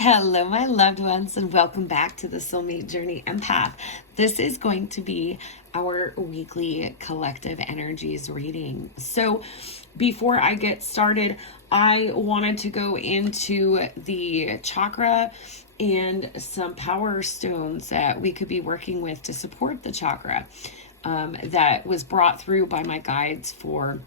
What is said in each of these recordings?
Hello, my loved ones, and welcome back to the Soulmate Journey Empath. This is going to be our weekly collective energies reading. So before I get started, I wanted to go into the chakra and some power stones that we could be working with to support the chakra that was brought through by my guides for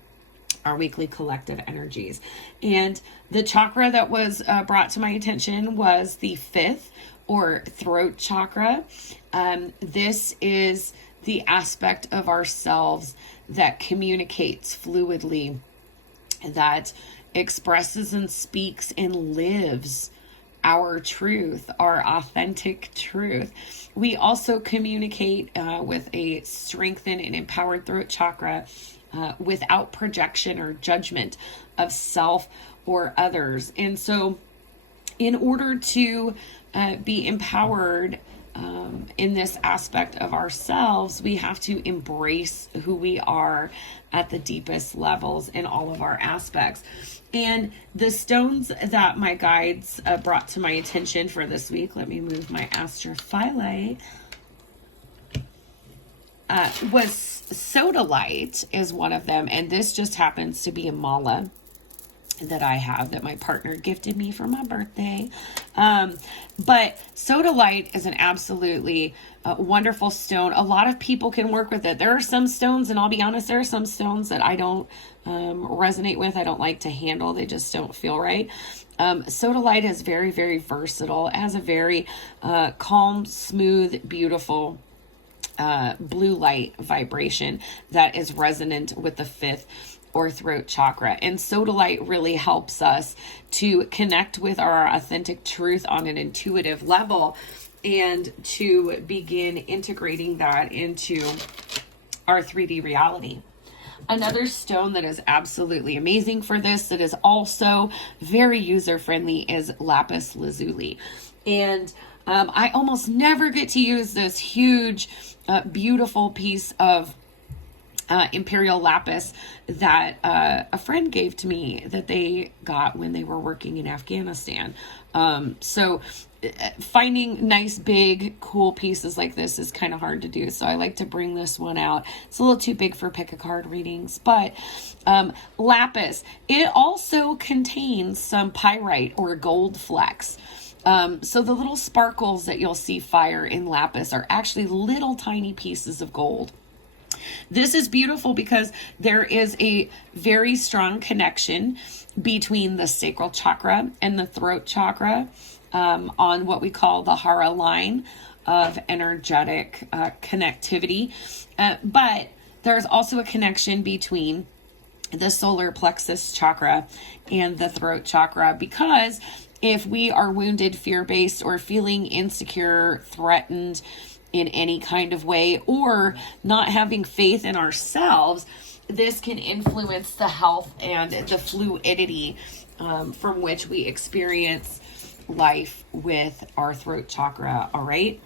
our weekly collective energies. And the chakra that was brought to my attention was the fifth, or throat chakra. This is the aspect of ourselves that communicates fluidly, that expresses and speaks and lives our truth, our authentic truth. We also communicate with a strengthened and empowered throat chakra without projection or judgment of self or others. And so in order to be empowered in this aspect of ourselves, we have to embrace who we are at the deepest levels in all of our aspects. And the stones that my guides brought to my attention for this week, let me move my astrophylae, was sodalite is one of them, and this just happens to be a mala that I have that my partner gifted me for my birthday. But sodalite is an absolutely wonderful stone. A lot of people can work with it. There are some stones, and I'll be honest, there are some stones that I don't resonate with. I don't like to handle. They just don't feel right. Sodalite is very, very versatile. It has a very calm, smooth, beautiful blue light vibration that is resonant with the fifth or throat chakra. And sodalite really helps us to connect with our authentic truth on an intuitive level and to begin integrating that into our 3D reality. Another stone that is absolutely amazing for this, that is also very user-friendly, is lapis lazuli. And I almost never get to use this huge, beautiful piece of imperial lapis that a friend gave to me that they got when they were working in Afghanistan. So finding nice, big, cool pieces like this is kind of hard to do. So I like to bring this one out. It's a little too big for pick a card readings, but lapis, it also contains some pyrite or gold flecks. So the little sparkles that you'll see fire in lapis are actually little tiny pieces of gold. This is beautiful because there is a very strong connection between the sacral chakra and the throat chakra on what we call the Hara line of energetic connectivity. But there's also a connection between the solar plexus chakra and the throat chakra, because if we are wounded, fear-based, or feeling insecure, threatened in any kind of way, or not having faith in ourselves, this can influence the health and the fluidity from which we experience life with our throat chakra, all right?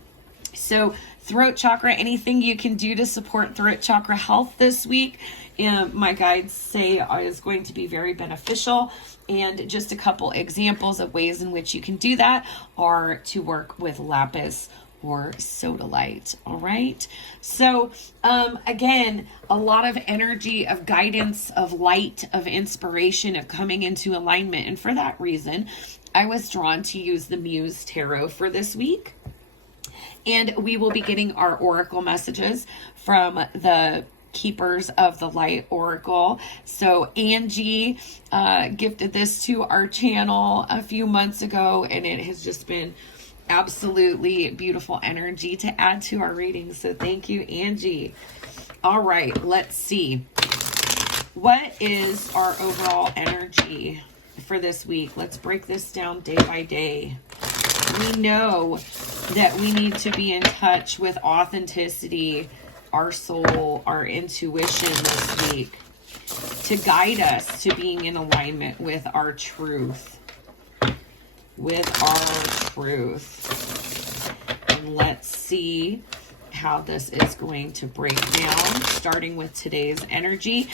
So throat chakra, anything you can do to support throat chakra health this week, my guides say is going to be very beneficial. And just a couple examples of ways in which you can do that are to work with lapis or sodalite. All right. So again, a lot of energy, of guidance, of light, of inspiration, of coming into alignment. And for that reason, I was drawn to use the Muse Tarot for this week. And we will be getting our oracle messages from the Keepers of the Light Oracle. So Angie gifted this to our channel a few months ago, and it has just been absolutely beautiful energy to add to our readings. So thank you, Angie. All right, let's see. What is our overall energy for this week? Let's break this down day by day. We know that we need to be in touch with authenticity, our soul, our intuition this week, to guide us to being in alignment with our truth. And let's see how this is going to break down, starting with today's energy.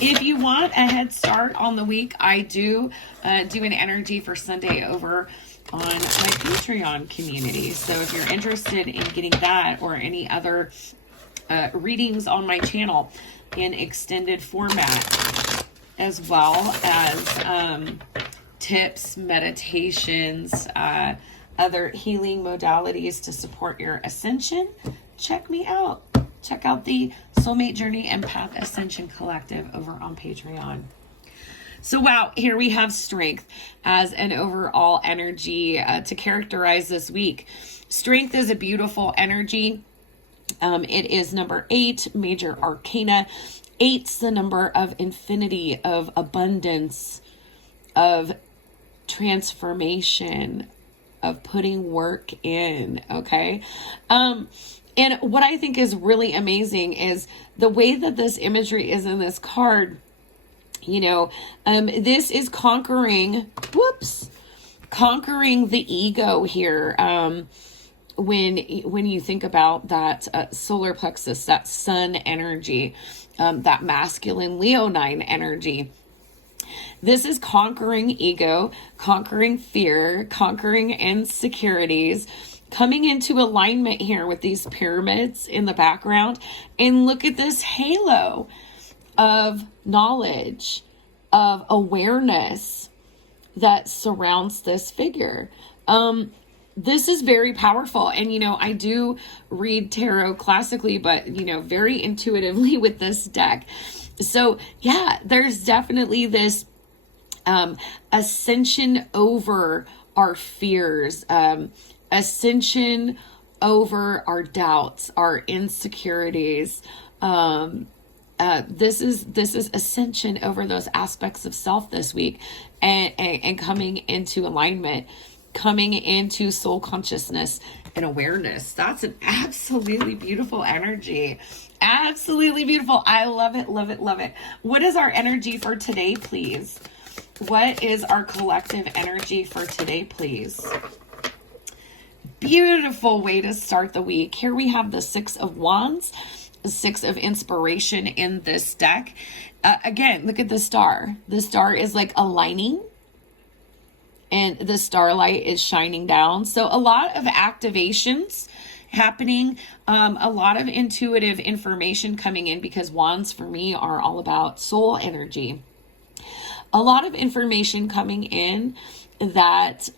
If you want a head start on the week, I do an energy for Sunday over on my Patreon community. So if you're interested in getting that or any other readings on my channel in extended format, as well as tips, meditations, other healing modalities to support your ascension, check me out. Check out the Soulmate Journey Empath Ascension Collective over on Patreon. So wow, here we have strength as an overall energy to characterize this week. Strength is a beautiful energy. It is number 8, major arcana. 8's the number of infinity, of abundance, of transformation, of putting work in, okay? And what I think is really amazing is the way that this imagery is in this card. You know, this is conquering the ego here. When you think about that solar plexus, that sun energy, that masculine leonine energy. This is conquering ego, conquering fear, conquering insecurities, coming into alignment here with these pyramids in the background. And look at this halo of knowledge, of awareness that surrounds this figure. This is very powerful. And, you know, I do read tarot classically, but, you know, very intuitively with this deck. So yeah, there's definitely this ascension over our fears, ascension over our doubts, our insecurities. This is ascension over those aspects of self this week, and coming into alignment, coming into soul consciousness and awareness. That's an absolutely beautiful energy. Absolutely beautiful. I love it, love it, love it. What is our energy for today, please? What is our collective energy for today, please? Beautiful way to start the week. Here we have the 6 of Wands, 6 of inspiration in this deck. Again, look at the star. The star is like aligning, and the starlight is shining down. So a lot of activations happening, a lot of intuitive information coming in, because wands for me are all about soul energy. A lot of information coming in that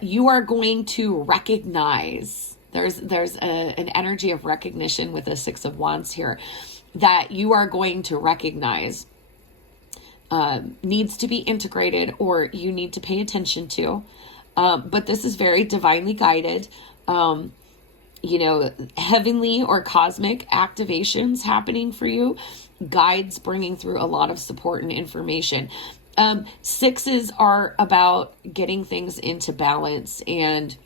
you are going to recognize. There's an energy of recognition with the 6 of Wands here that you are going to recognize needs to be integrated, or you need to pay attention to. But this is very divinely guided. You know, heavenly or cosmic activations happening for you, guides bringing through a lot of support and information. 6s are about getting things into balance, and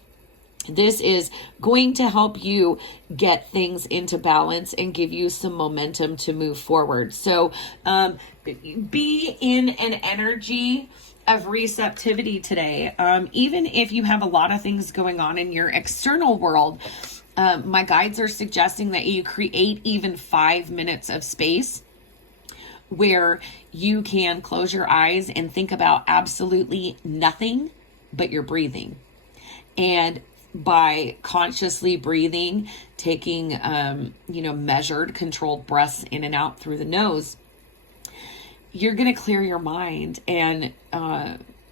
this is going to help you get things into balance and give you some momentum to move forward. So be in an energy of receptivity today. Even if you have a lot of things going on in your external world, my guides are suggesting that you create even 5 minutes of space where you can close your eyes and think about absolutely nothing but your breathing. And by consciously breathing, taking, measured, controlled breaths in and out through the nose, you're going to clear your mind and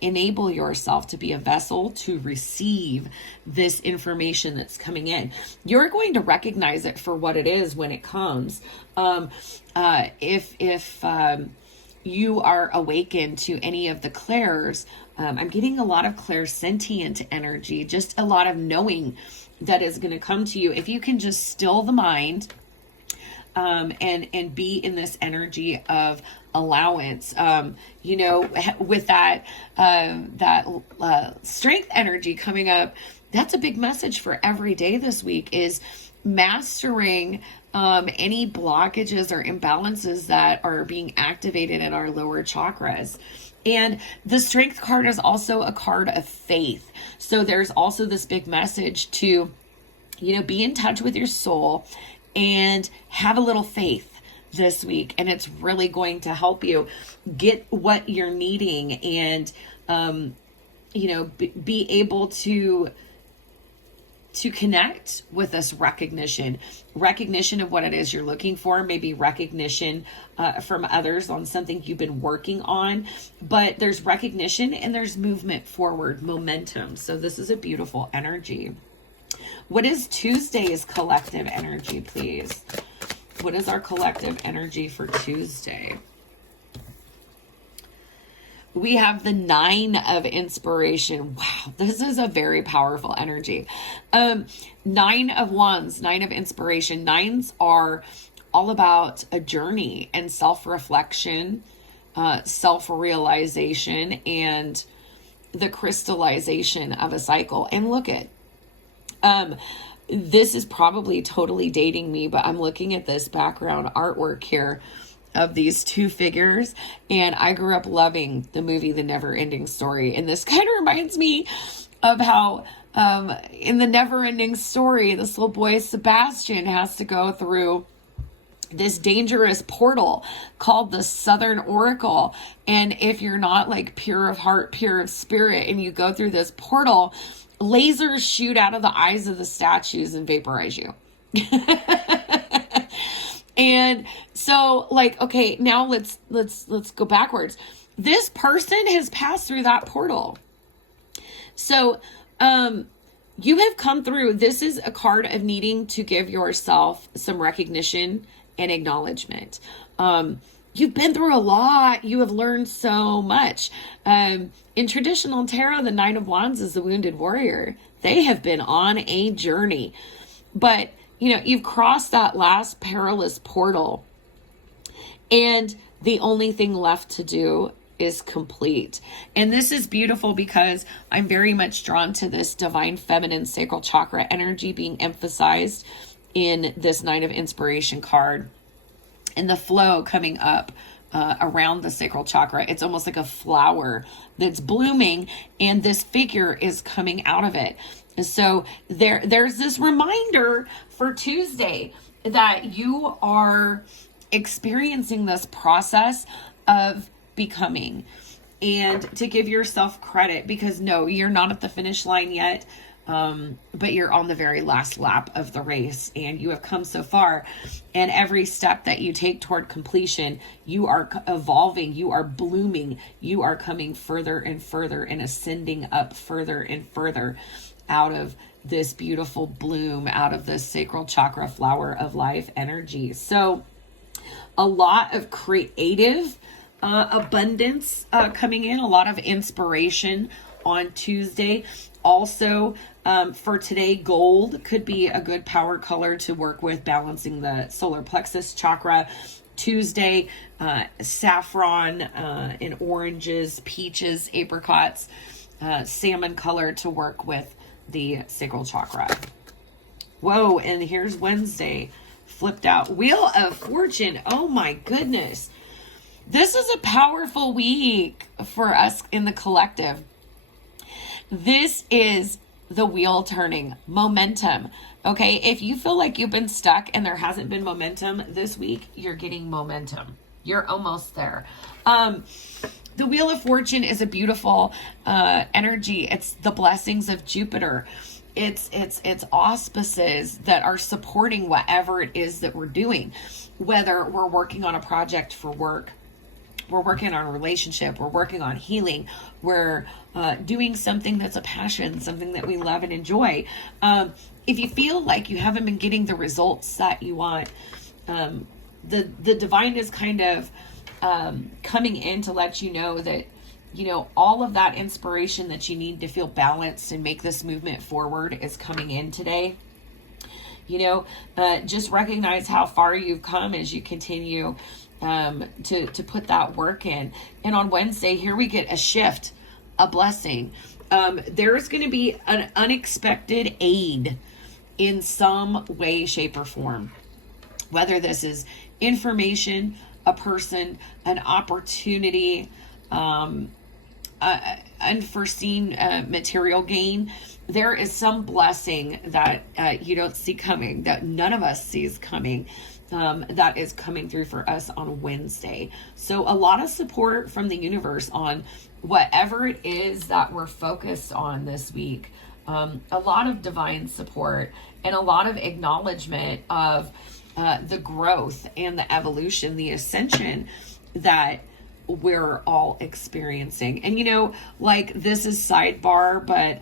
enable yourself to be a vessel to receive this information that's coming in. You're going to recognize it for what it is when it comes. If you are awakened to any of the clairs, I'm getting a lot of clairsentient energy, just a lot of knowing that is going to come to you. If you can just still the mind, and be in this energy of allowance, with that strength energy coming up, that's a big message for every day this week, is mastering any blockages or imbalances that are being activated in our lower chakras. And the strength card is also a card of faith. So there's also this big message to, be in touch with your soul and have a little faith this week. And it's really going to help you get what you're needing and be able to connect with this recognition of what it is you're looking for, maybe recognition from others on something you've been working on, but there's recognition and there's movement forward, momentum. So this is a beautiful energy. What is Tuesday's collective energy, please? What is our collective energy for Tuesday? We have the 9 of inspiration. Wow, this is a very powerful energy. 9 of wands, 9 of inspiration. 9s are all about a journey and self-reflection, self-realization, and the crystallization of a cycle. And look at, this is probably totally dating me, but I'm looking at this background artwork here of these 2 figures, and I grew up loving the movie The Never Ending Story, and this kind of reminds me of how in The Never Ending Story, this little boy Sebastian has to go through this dangerous portal called the Southern Oracle, and if you're not like pure of heart, pure of spirit, and you go through this portal, lasers shoot out of the eyes of the statues and vaporize you. And so, like, okay, now let's go backwards. This person has passed through that portal. So, you have come through. This is a card of needing to give yourself some recognition and acknowledgement. You've been through a lot. You have learned so much. In traditional tarot, the 9 of wands is the wounded warrior. They have been on a journey, but you've crossed that last perilous portal, and the only thing left to do is complete. And this is beautiful because I'm very much drawn to this divine feminine sacral chakra energy being emphasized in this 9 of inspiration card, and the flow coming up around the sacral chakra. It's almost like a flower that's blooming, and this figure is coming out of it. So there's this reminder for Tuesday that you are experiencing this process of becoming, and to give yourself credit, because no, you're not at the finish line yet, but you're on the very last lap of the race, and you have come so far, and every step that you take toward completion, you are evolving, you are blooming, you are coming further and further and ascending up further and further out of this beautiful bloom, out of this sacral chakra flower of life energy. So a lot of creative abundance coming in, a lot of inspiration on Tuesday. Also, for today, gold could be a good power color to work with balancing the solar plexus chakra. Tuesday, saffron and oranges, peaches, apricots, salmon color to work with the sacral chakra. Whoa, and here's Wednesday flipped out. Wheel of Fortune. Oh my goodness. This is a powerful week for us in the collective. This is the wheel turning, momentum. Okay, if you feel like you've been stuck and there hasn't been momentum this week, you're getting momentum. You're almost there. The Wheel of Fortune is a beautiful energy. It's the blessings of Jupiter. It's auspices that are supporting whatever it is that we're doing, whether we're working on a project for work, we're working on a relationship, we're working on healing, we're doing something that's a passion, something that we love and enjoy. If you feel like you haven't been getting the results that you want, the divine is kind of coming in to let you know that, all of that inspiration that you need to feel balanced and make this movement forward is coming in today. Just recognize how far you've come as you continue to put that work in. And on Wednesday, here we get a shift, a blessing. There's going to be an unexpected aid in some way, shape, or form. Whether this is information, a person, an opportunity, unforeseen material gain, there is some blessing that you don't see coming, that none of us sees coming. that is coming through for us on Wednesday. So a lot of support from the universe on whatever it is that we're focused on this week. A lot of divine support and a lot of acknowledgement of the growth and the evolution, the ascension that we're all experiencing. And, you know, like, this is sidebar, but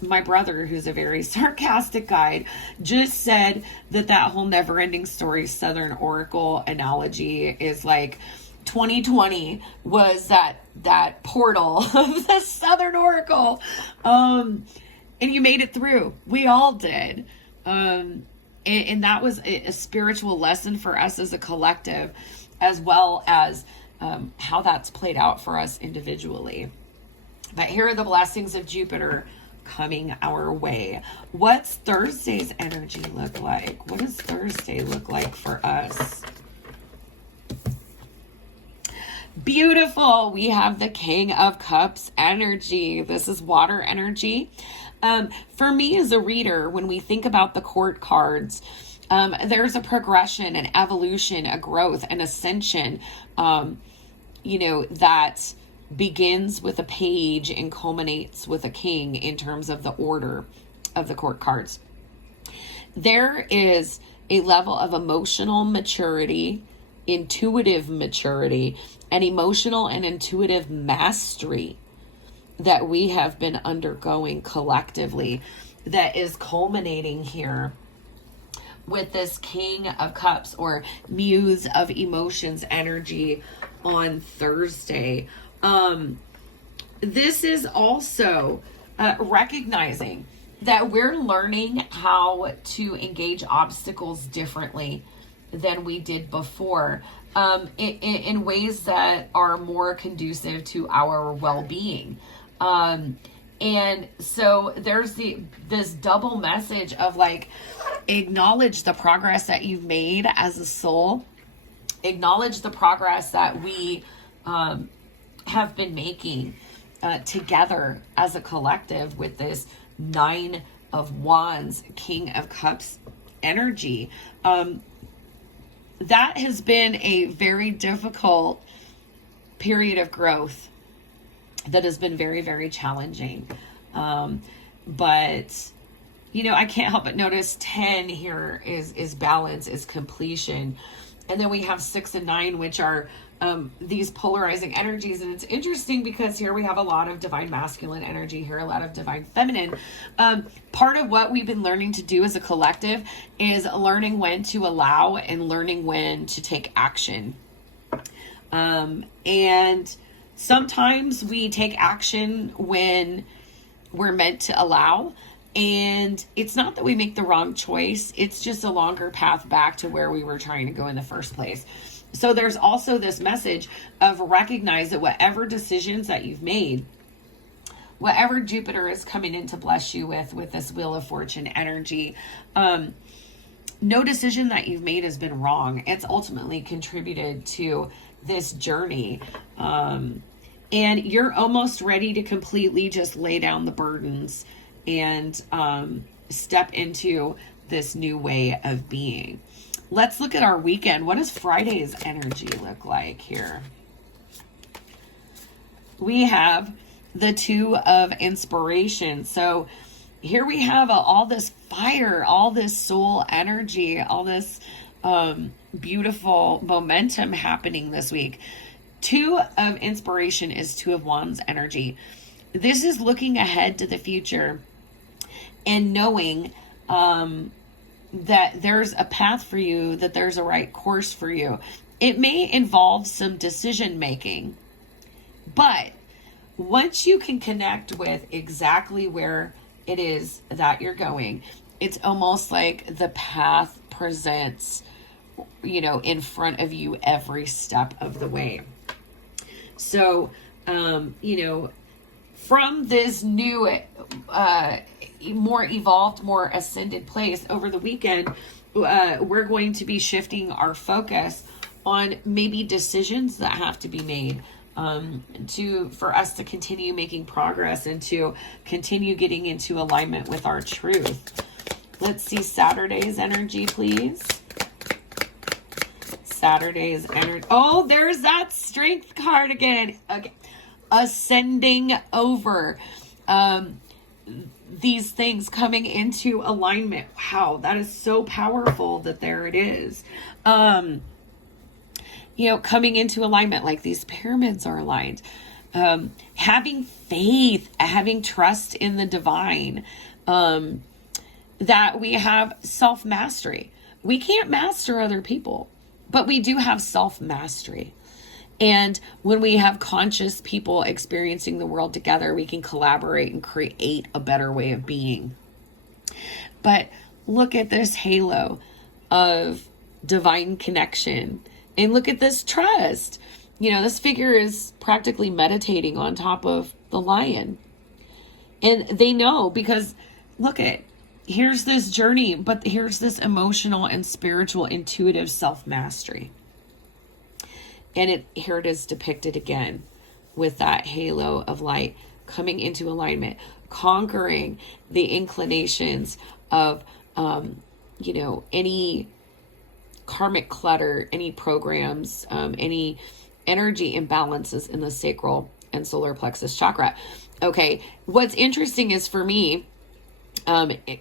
my brother, who's a very sarcastic guide, just said that whole never ending story Southern Oracle analogy is like 2020 was that portal of the Southern Oracle. And you made it through. We all did. And that was a spiritual lesson for us as a collective, as well as how that's played out for us individually. But here are the blessings of Jupiter coming our way. What's Thursday's energy look like? What does Thursday look like for us? Beautiful. We have the King of Cups energy. This is water energy. For me as a reader, when we think about the court cards, there's a progression, an evolution, a growth, an ascension, that begins with a page and culminates with a king in terms of the order of the court cards. There is a level of emotional maturity, intuitive maturity, and emotional and intuitive mastery that we have been undergoing collectively that is culminating here with this King of Cups or Muse of Emotions energy on Thursday. This is also recognizing that we're learning how to engage obstacles differently than we did before, in ways that are more conducive to our well-being. And so there's this double message of, like, acknowledge the progress that you've made as a soul, acknowledge the progress that we have been making together as a collective with this Nine of Wands, King of Cups energy. That has been a very difficult period of growth that has been very, very challenging. But, you know, I can't help but notice 10 here is balance, is completion. And then we have 6 and 9, which are these polarizing energies. And it's interesting because here we have a lot of divine masculine energy here, a lot of divine feminine. Part of what we've been learning to do as a collective is learning when to allow and learning when to take action. And sometimes we take action when we're meant to allow. And it's not that we make the wrong choice. It's just a longer path back to where we were trying to go in the first place. So there's also this message of recognize that whatever decisions that you've made, whatever Jupiter is coming in to bless you with this Wheel of Fortune energy, no decision that you've made has been wrong. It's ultimately contributed to this journey. And you're almost ready to completely just lay down the burdens and step into this new way of being. Let's look at our weekend. What does Friday's energy look like here? We have the Two of Inspiration. So here we have all this fire, all this soul energy, all this beautiful momentum happening this week. Two of Inspiration is Two of Wands energy. This is looking ahead to the future and knowing that there's a path for you, that there's a right course for you. It may involve some decision making, but once you can connect with exactly where it is that you're going, it's almost like the path presents, you know, in front of you every step of the way. So, you know, from this new, more evolved, more ascended place over the weekend, we're going to be shifting our focus on maybe decisions that have to be made for us to continue making progress and to continue getting into alignment with our truth. Let's see Saturday's energy, please. Saturday's energy. Oh, there's that strength card again. Okay. Ascending over. These things coming into alignment. Wow, that is so powerful that there it is. You know, coming into alignment, like these pyramids are aligned. Having faith, having trust in the divine. That we have self-mastery. We can't master other people, but we do have self-mastery. And when we have conscious people experiencing the world together, we can collaborate and create a better way of being. But look at this halo of divine connection. And look at this trust. You know, this figure is practically meditating on top of the lion. And they know, because look at, here's this journey, but here's this emotional and spiritual intuitive self-mastery. And here it is depicted again with that halo of light coming into alignment, conquering the inclinations of, you know, any karmic clutter, any programs, any energy imbalances in the sacral and solar plexus chakra. Okay, what's interesting is for me,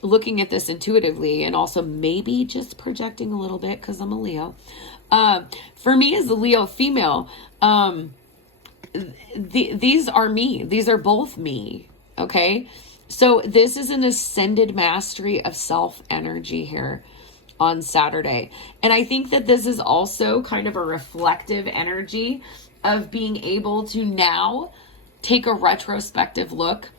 looking at this intuitively and also maybe just projecting a little bit because I'm a Leo. For me as a Leo female, these are me. These are both me. Okay. So this is an ascended mastery of self energy here on Saturday. And I think that this is also kind of a reflective energy of being able to now take a retrospective look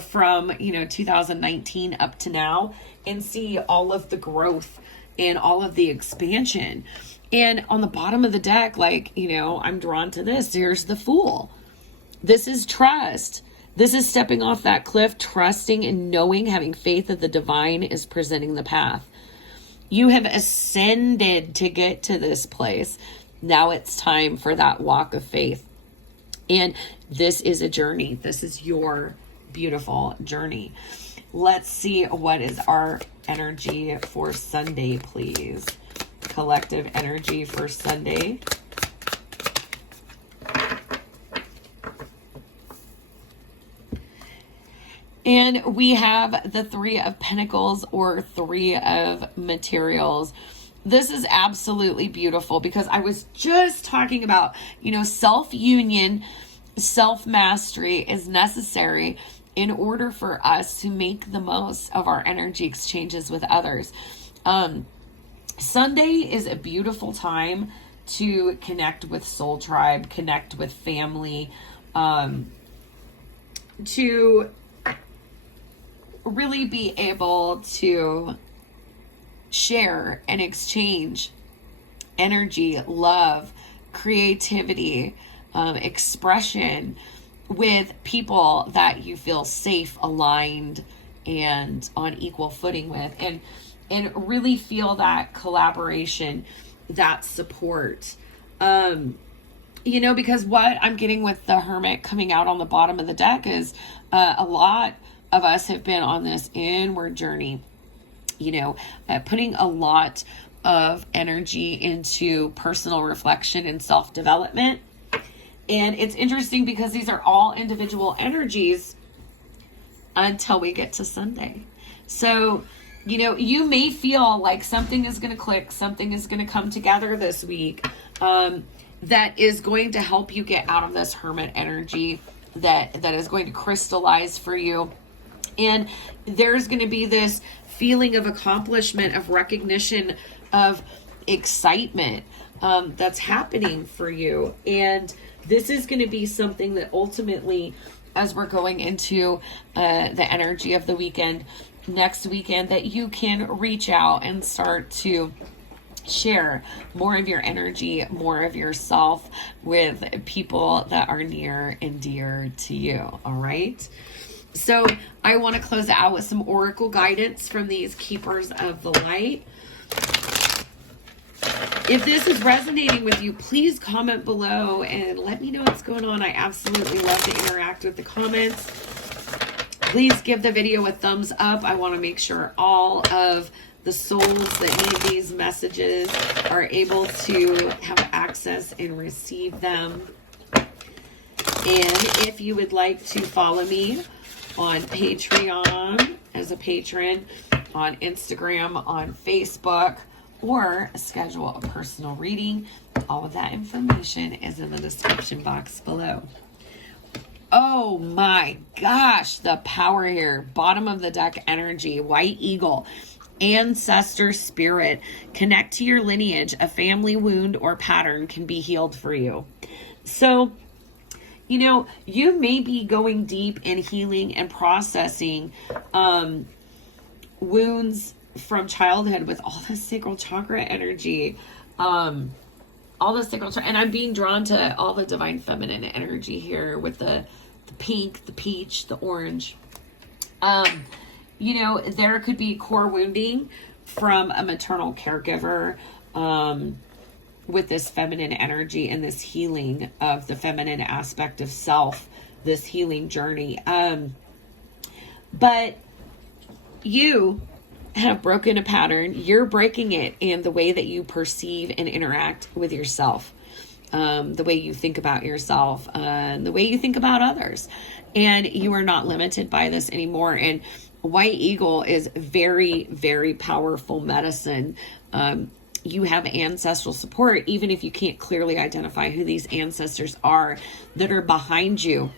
from, you know, 2019 up to now and see all of the growth and all of the expansion. And on the bottom of the deck, like, you know, I'm drawn to this. Here's the Fool. This is trust. This is stepping off that cliff, trusting and knowing, having faith that the divine is presenting the path. You have ascended to get to this place. Now it's time for that walk of faith. And this is a journey. This is your beautiful journey. Let's see what is our energy for Sunday, please. Collective energy for Sunday. And we have the Three of Pentacles or Three of Materials. This is absolutely beautiful because I was just talking about, you know, self-union, self-mastery is necessary in order for us to make the most of our energy exchanges with others. Sunday is a beautiful time to connect with soul tribe, connect with family, to really be able to share and exchange energy, love, creativity, expression with people that you feel safe, aligned, and on equal footing with, and really feel that collaboration, that support. You know, because what I'm getting with the Hermit coming out on the bottom of the deck is a lot of us have been on this inward journey, you know, putting a lot of energy into personal reflection and self-development. And it's interesting because these are all individual energies until we get to Sunday. So, you know, you may feel like something is going to click, something is going to come together this week that is going to help you get out of this Hermit energy, that is going to crystallize for you. And there's going to be this feeling of accomplishment, of recognition, of excitement that's happening for you. And this is going to be something that ultimately, as we're going into the energy of the weekend, next weekend, that you can reach out and start to share more of your energy, more of yourself with people that are near and dear to you. All right. So I want to close out with some oracle guidance from these keepers of the light. If this is resonating with you, please comment below and let me know what's going on. I absolutely love to interact with the comments. Please give the video a thumbs up. I want to make sure all of the souls that need these messages are able to have access and receive them. And if you would like to follow me on Patreon as a patron, on Instagram, on Facebook, or schedule a personal reading, all of that information is in the description box below. Oh my gosh, the power here. Bottom of the deck energy, white eagle, ancestor spirit. Connect to your lineage. A family wound or pattern can be healed for you. So, you know, you may be going deep in healing and processing wounds from childhood with all the sacral chakra energy. All the sacral chakra, and I'm being drawn to all the divine feminine energy here with the pink, the peach, the orange. You know, there could be core wounding from a maternal caregiver with this feminine energy and this healing of the feminine aspect of self, this healing journey. But you have broken a pattern. You're breaking it in the way that you perceive and interact with yourself, the way you think about yourself, the way you think about others. And you are not limited by this anymore. And white eagle is very, very powerful medicine. You have ancestral support, even if you can't clearly identify who these ancestors are that are behind you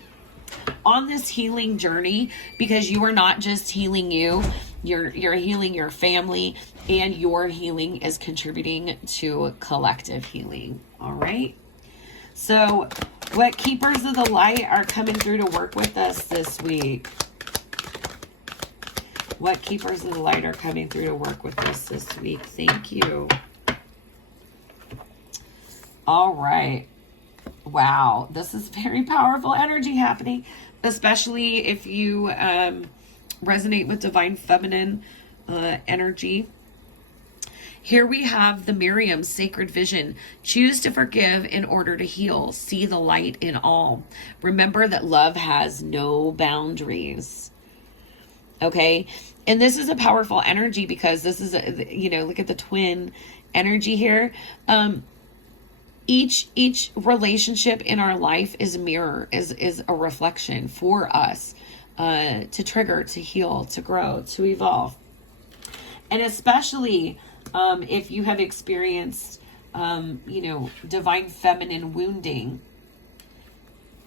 on this healing journey, because you are not just healing you, you're healing your family, and your healing is contributing to collective healing. All right. So what keepers of the light are coming through to work with us this week? What keepers of the light are coming through to work with us this week? Thank you. All right. Wow. This is very powerful energy happening, especially if you resonate with divine feminine energy. Here we have the Miriam sacred vision. Choose to forgive in order to heal. See the light in all. Remember that love has no boundaries. Okay. And this is a powerful energy because this is, you know, look at the twin energy here. Each relationship in our life is a mirror, is a reflection for us to trigger, to heal, to grow, to evolve. And especially if you have experienced, you know, divine feminine wounding,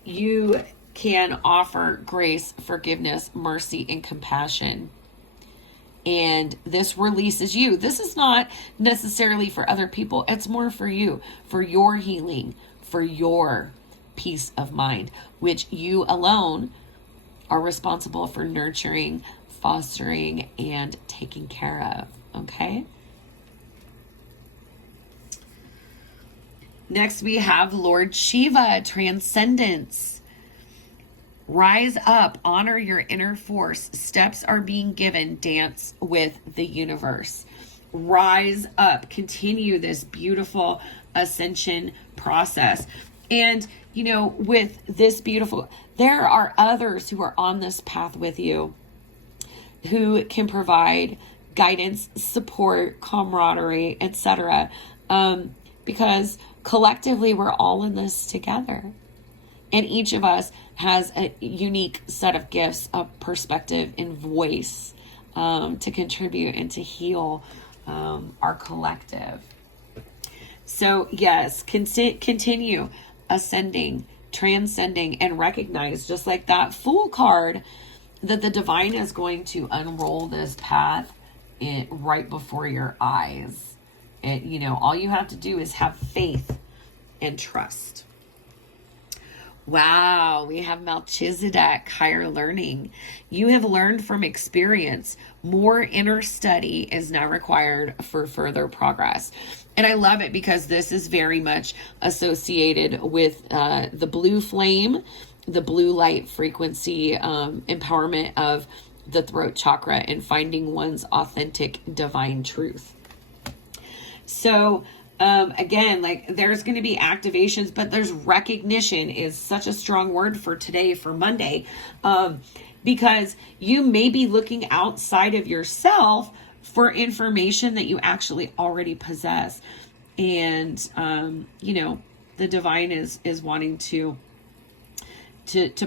you can offer grace, forgiveness, mercy, and compassion. And this releases you. This is not necessarily for other people. It's more for you, for your healing, for your peace of mind, which you alone are responsible for nurturing, fostering, and taking care of. Okay? Next, we have Lord Shiva, transcendence. Rise up, honor your inner force. Steps are being given. Dance with the universe. Rise up. Continue this beautiful ascension process. And, you know, with this beautiful, there are others who are on this path with you who can provide guidance, support, camaraderie, etc. Because collectively, we're all in this together. And each of us has a unique set of gifts, a perspective, and voice to contribute and to heal our collective. So yes, continue ascending, transcending, and recognize, just like that Fool card, that the divine is going to unroll this path right before your eyes. And, you know, all you have to do is have faith and trust. Wow, we have Melchizedek, higher learning. You have learned from experience. More inner study is now required for further progress. And I love it because this is very much associated with the blue flame, the blue light frequency, empowerment of the throat chakra, and finding one's authentic divine truth. So again, like there's going to be activations, but there's recognition is such a strong word for today, for Monday, because you may be looking outside of yourself for information that you actually already possess. And, you know, the divine is wanting to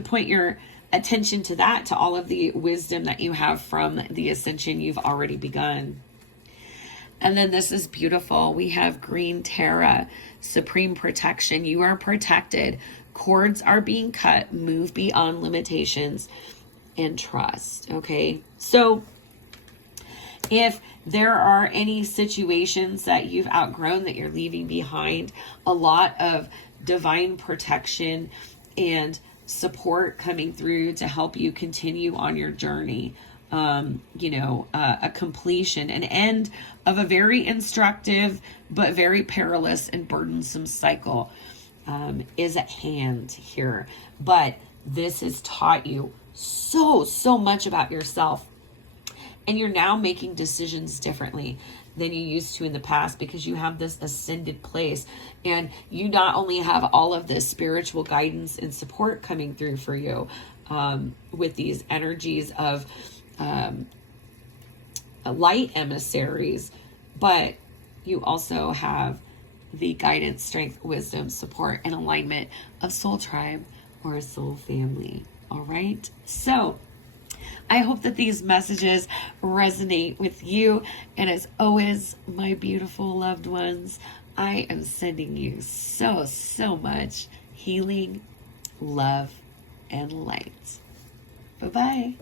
point your attention to that, to all of the wisdom that you have from the ascension you've already begun. And then this is beautiful. We have green Terra, supreme protection. You are protected. Cords are being cut. Move beyond limitations and trust. Okay. So if there are any situations that you've outgrown that you're leaving behind, a lot of divine protection and support coming through to help you continue on your journey. You know, a completion, an end of a very instructive but very perilous and burdensome cycle is at hand here. But this has taught you so much about yourself. And you're now making decisions differently than you used to in the past, because you have this ascended place, and you not only have all of this spiritual guidance and support coming through for you with these energies of light emissaries, but you also have the guidance, strength, wisdom, support, and alignment of soul tribe or a soul family. All right. So I hope that these messages resonate with you. And as always, my beautiful loved ones, I am sending you so much healing, love, and light. Bye-bye.